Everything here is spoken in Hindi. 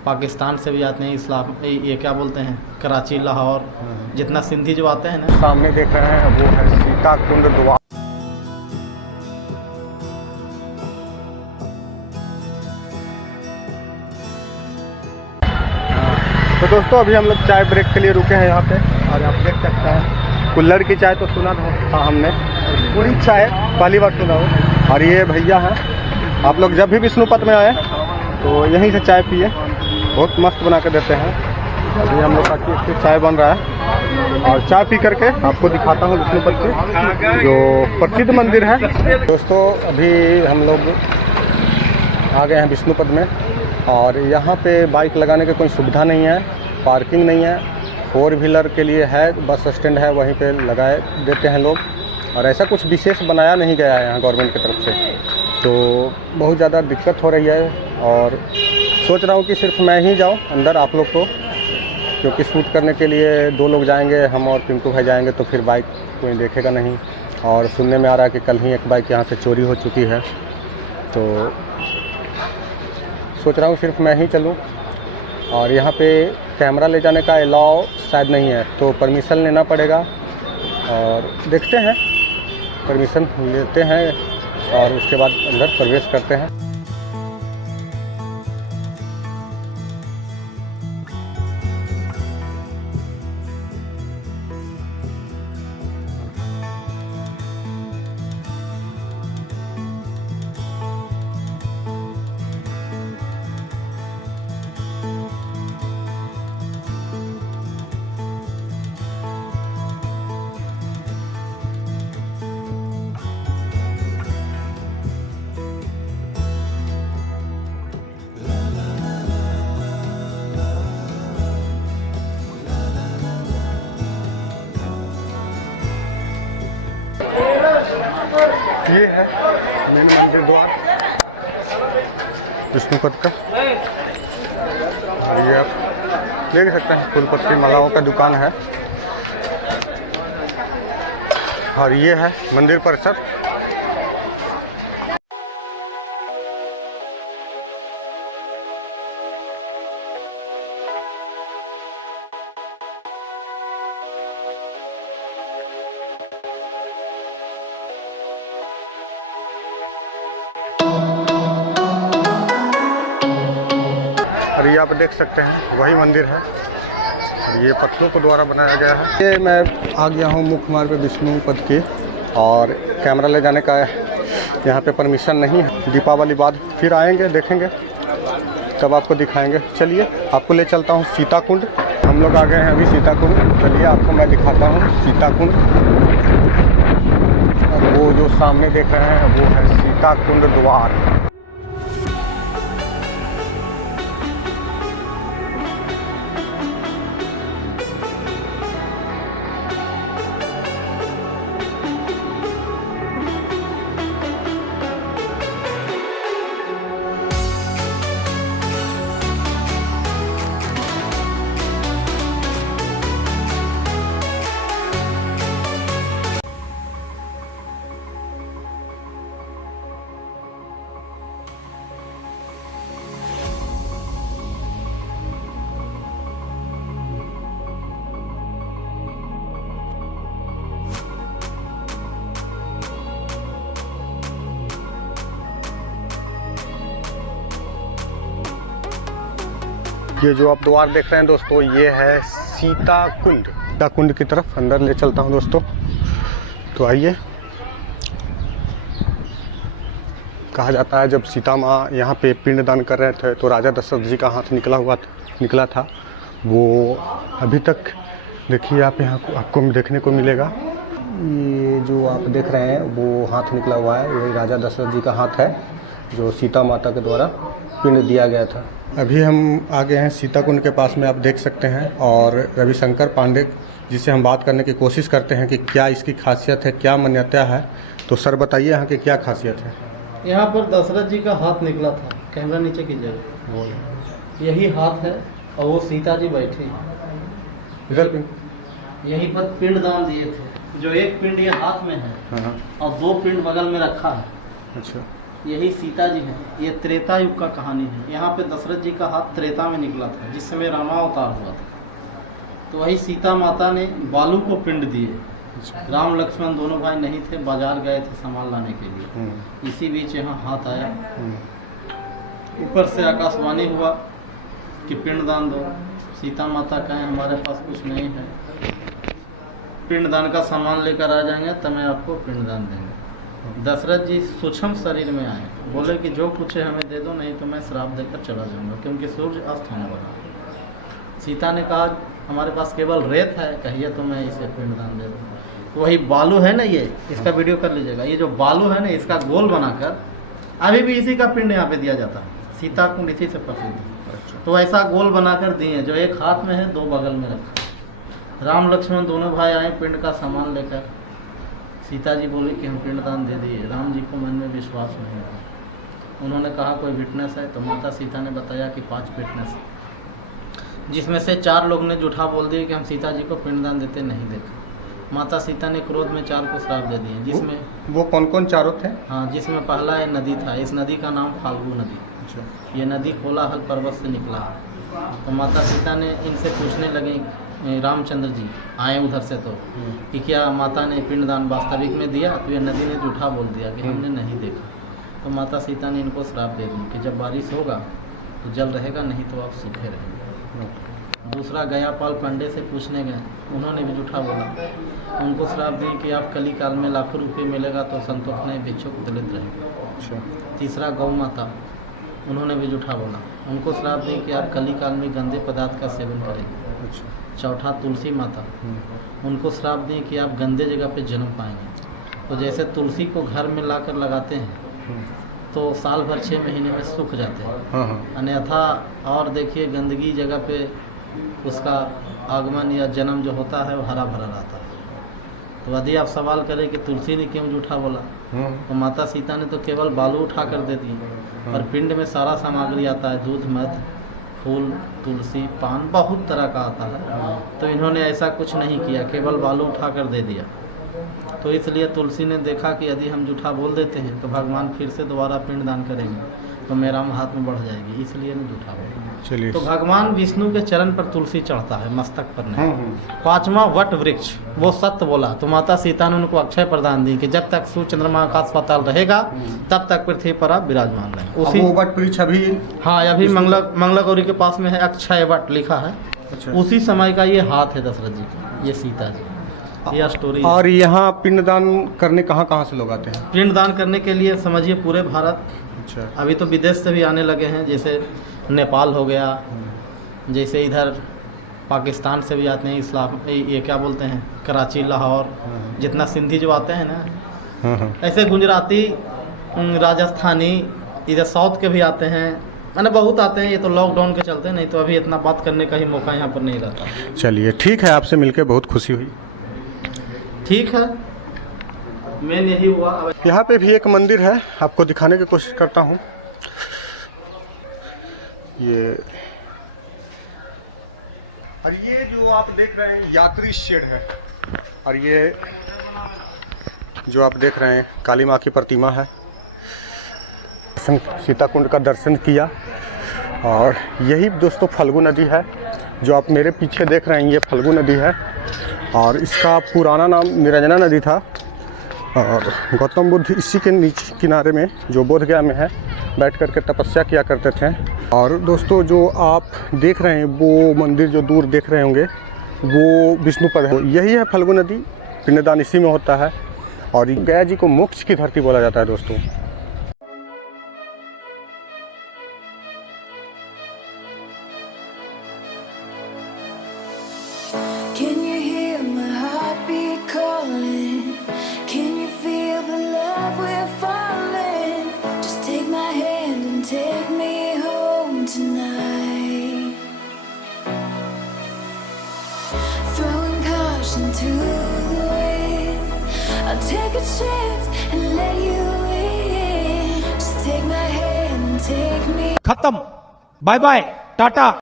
पाकिस्तान से भी आते हैं, इस्लाम ये क्या बोलते हैं, कराची, लाहौर, जितना सिंधी जो आते हैं ना। सामने देख रहे हैं वो है सीता कुंड द्वार। तो दोस्तों अभी हम लोग चाय ब्रेक के लिए रुके हैं यहाँ पे, और आप देख सकते हैं कुल्हड़ की चाय तो सुना था हमने, पूरी चाय पहली बार सुना हो। और ये भैया हैं, आप लोग जब भी विष्णुपद में आए तो यहीं से चाय पिए, बहुत मस्त बना के देते हैं। अभी हम लोग का चाय बन रहा है और चाय पी करके आपको दिखाता हूँ विष्णुपद की जो प्रसिद्ध मंदिर है। दोस्तों अभी हम लोग आ गए हैं विष्णुपद में, और यहाँ पे बाइक लगाने की कोई सुविधा नहीं है, पार्किंग नहीं है। 4 व्हीलर के लिए है, बस स्टैंड है, वहीं पे लगाए देते हैं लोग, और ऐसा कुछ विशेष बनाया नहीं गया है यहाँ गवर्नमेंट की तरफ से। तो बहुत ज़्यादा दिक्कत हो रही है, और सोच रहा हूँ कि सिर्फ मैं ही जाऊँ अंदर, आप लोग को, क्योंकि शूट करने के लिए 2 लोग जाएंगे, हम और पिंटू भाई जाएंगे, तो फिर बाइक कोई देखेगा नहीं। और सुनने में आ रहा है कि कल ही एक बाइक यहाँ से चोरी हो चुकी है, तो सोच रहा हूँ सिर्फ मैं ही चलूँ। और यहाँ पे कैमरा ले जाने का अलाउ शायद नहीं है, तो परमिशन लेना पड़ेगा, और देखते हैं, परमिशन लेते हैं और उसके बाद अंदर प्रवेश करते हैं। ये है मेन मंदिर द्वार विष्णुपद का, और ये आप देख सकते हैं फूल पत्ती मालाओं का दुकान है, और ये है मंदिर परिसर। और ये आप देख सकते हैं वही मंदिर है, और ये पत्थरों को द्वारा बनाया गया है। ये मैं आ गया हूँ मुख्य मार्ग पे विष्णुपद के, और कैमरा ले जाने का यहाँ पे परमिशन नहीं है। दीपावली बाद फिर आएंगे, देखेंगे, तब आपको दिखाएंगे। चलिए आपको ले चलता हूँ सीता कुंड। हम लोग आ गए हैं अभी सीता कुंड, चलिए आपको मैं दिखाता हूँ सीता कुंड। वो जो सामने देख रहे हैं वो है सीता कुंड द्वार। ये जो आप द्वार देख रहे हैं दोस्तों, ये है सीता कुंड। सीता कुंड की तरफ अंदर ले चलता हूँ दोस्तों, तो आइए। कहा जाता है जब सीता माँ यहाँ पे पिंडदान कर रहे थे तो राजा दशरथ जी का हाथ निकला था। वो अभी तक देखिए आप यहाँ आपको देखने को मिलेगा। ये जो आप देख रहे हैं वो हाथ निकला हुआ है, वही राजा दशरथ जी का हाथ है, जो सीता माता के द्वारा पिंड दिया गया था। अभी हम आ गए हैं सीता कुंड के पास में, आप देख सकते हैं, और रविशंकर पांडे जिससे हम बात करने की कोशिश करते हैं कि क्या इसकी खासियत है, क्या मान्यता है। तो सर बताइए यहाँ की क्या खासियत है। यहाँ पर दशरथ जी का हाथ निकला था, कैमरा नीचे कीजिएगा, वो यही हाथ है, और वो सीता जी बैठी हैं इधर यहीं पर पिंड दान दिए थे, जो एक पिंड ये हाथ में है, हाँ, और 2 पिंड बगल में रखा है। अच्छा, यही सीता जी हैं। ये त्रेता युग का कहानी है। यहाँ पे दशरथ जी का हाथ त्रेता में निकला था, जिस समय रामावतार हुआ था। तो वही सीता माता ने बालू को पिंड दिए। राम लक्ष्मण दोनों भाई नहीं थे, बाजार गए थे सामान लाने के लिए। इसी बीच यहाँ हाथ आया, ऊपर से आकाशवाणी हुआ कि पिंडदान दो। सीता माता कहें हमारे पास कुछ नहीं है, पिंडदान का सामान लेकर आ जाएंगे तब मैं आपको पिंडदान देंगे। दशरथ जी सूक्ष्म शरीर में आए, बोले कि जो कुछ है हमें दे दो, नहीं तो मैं श्राप देकर चला जाऊंगा, क्योंकि सूर्य अस्त होने वाला। सीता ने कहा हमारे पास केवल रेत है, कहिए तो मैं इसे पिंडदान दे दूँ। तो वही बालू है ना, ये इसका वीडियो कर लीजिएगा। ये जो बालू है ना, इसका गोल बनाकर अभी भी इसी का पिंड यहाँ पे दिया जाता है। सीता कुंड इसी से प्रसिद्ध है। तो ऐसा गोल बनाकर दिए, जो एक हाथ में है, दो बगल में रखा। राम लक्ष्मण दोनों भाई आए पिंड का सामान लेकर। सीता जी बोली कि हम पिंडदान दे दिए। राम जी को मन में विश्वास नहीं हुआ। उन्होंने कहा कोई विटनेस है? तो माता सीता ने बताया कि 5 विटनेस है, जिसमें से 4 लोग ने झूठा बोल दिया कि हम सीता जी को पिंडदान देते नहीं देखा। माता सीता ने क्रोध में 4 को श्राप दे दिए, जिसमें वो कौन कौन चारों थे? हाँ, जिसमें पहला एक नदी था। इस नदी का नाम फाल्गु नदी। अच्छा। ये नदी कोलाहल पर्वत से निकला। तो माता सीता ने इनसे पूछने लगी, रामचंद्र जी आए उधर से, तो कि क्या माता ने पिंडदान वास्तविक में दिया? तो ये नदी ने झूठा बोल दिया कि हमने नहीं देखा। तो माता सीता ने इनको श्राप दे दी कि जब बारिश होगा तो जल रहेगा, नहीं तो आप सूखे रहेंगे। दूसरा गयापाल पांडे से पूछने गए, उन्होंने भी झूठा बोला। उनको श्राप दी कि आप कली काल में लाखों रुपये मिलेगा तो संतोष नहीं, भिक्षुक दलित रहेगा। अच्छा। तीसरा गौ माता, उन्होंने भी झूठा बोला। उनको श्राप दी कि आप कली काल में गंदे पदार्थ का सेवन करेंगे। अच्छा। चौथा तुलसी माता, उनको श्राप दी कि आप गंदे जगह पे जन्म पाएंगे। तो जैसे तुलसी को घर में लाकर लगाते हैं तो साल भर 6 महीने में सूख जाते हैं, अन्यथा और देखिए गंदगी जगह पे उसका आगमन या जन्म जो होता है वो हरा भरा रहता है। तो यदि आप सवाल करें कि तुलसी ने क्यों झूठा बोला, तो माता सीता ने तो केवल बालू उठा कर दे दी, और पिंड में सारा सामग्री आता है, दूध, मध, फूल, तुलसी, पान, बहुत तरह का आता है। तो इन्होंने ऐसा कुछ नहीं किया, केवल बालू उठा कर दे दिया। तो इसलिए तुलसी ने देखा कि यदि हम झूठा बोल देते हैं तो भगवान फिर से दोबारा पिंडदान करेंगे, तो मेरा हाथ में बढ़ जाएगी, इसलिए नहीं झूठा बोला। चलिए। तो भगवान विष्णु के चरण पर तुलसी चढ़ता है, मस्तक पर नहीं। 5वां वट वृक्ष, वो सत्य बोला। तो माता सीता ने उनको अक्षय प्रदान दी कि जब तक सूर्य चंद्रमा आकाश पाताल रहेगा तब तक पृथ्वी पर आप विराजमान रहें। उसी वो वट वृक्ष अभी, हाँ, अभी मंगला गौरी के पास में है, अक्षय वट लिखा है। अच्छा। उसी समय का ये हाथ है दशरथ जी का, ये सीता जी, यह स्टोरी। और यहाँ पिंडदान करने कहाँ कहाँ से लोग आते हैं? पिंडदान करने के लिए समझिए पूरे भारत। अच्छा। अभी तो विदेश से भी आने लगे हैं, जैसे नेपाल हो गया, जैसे इधर पाकिस्तान से भी आते हैं, इस्लाम ये क्या बोलते हैं, कराची, लाहौर, जितना सिंधी जो आते हैं ना, ऐसे गुजराती, राजस्थानी, इधर साउथ के भी आते हैं, मैंने बहुत आते हैं। ये तो लॉकडाउन के चलते, नहीं तो अभी इतना बात करने का ही मौका यहाँ पर नहीं रहता। चलिए ठीक है, आपसे मिलकर बहुत खुशी हुई। ठीक है, मेन यही हुआ। यहाँ पे भी एक मंदिर है, आपको दिखाने की कोशिश करता हूँ। और ये जो आप देख रहे हैं यात्री शेड है, और ये जो आप देख रहे हैं काली माँ की प्रतिमा है। सीता कुंड का दर्शन किया, और यही दोस्तों फल्गु नदी है जो आप मेरे पीछे देख रहे हैं, ये फल्गु नदी है। और इसका पुराना नाम निरंजना नदी था, और गौतम बुद्ध इसी के नीचे किनारे में, जो बोध गया में है, बैठ करके तपस्या किया करते थे। और दोस्तों जो आप देख रहे हैं वो मंदिर जो दूर देख रहे होंगे वो विष्णुपद है। यही है फल्गु नदी, पिंडदान इसी में होता है, और गया जी को मोक्ष की धरती बोला जाता है दोस्तों। Can you hear my heartbeat calling? Can you feel the love we're falling? Just take my hand and take me home tonight. Throwing caution to the wind, I'll take a chance and let you in. Just take my hand and take me. खत्म, बाय बाय, टाटा।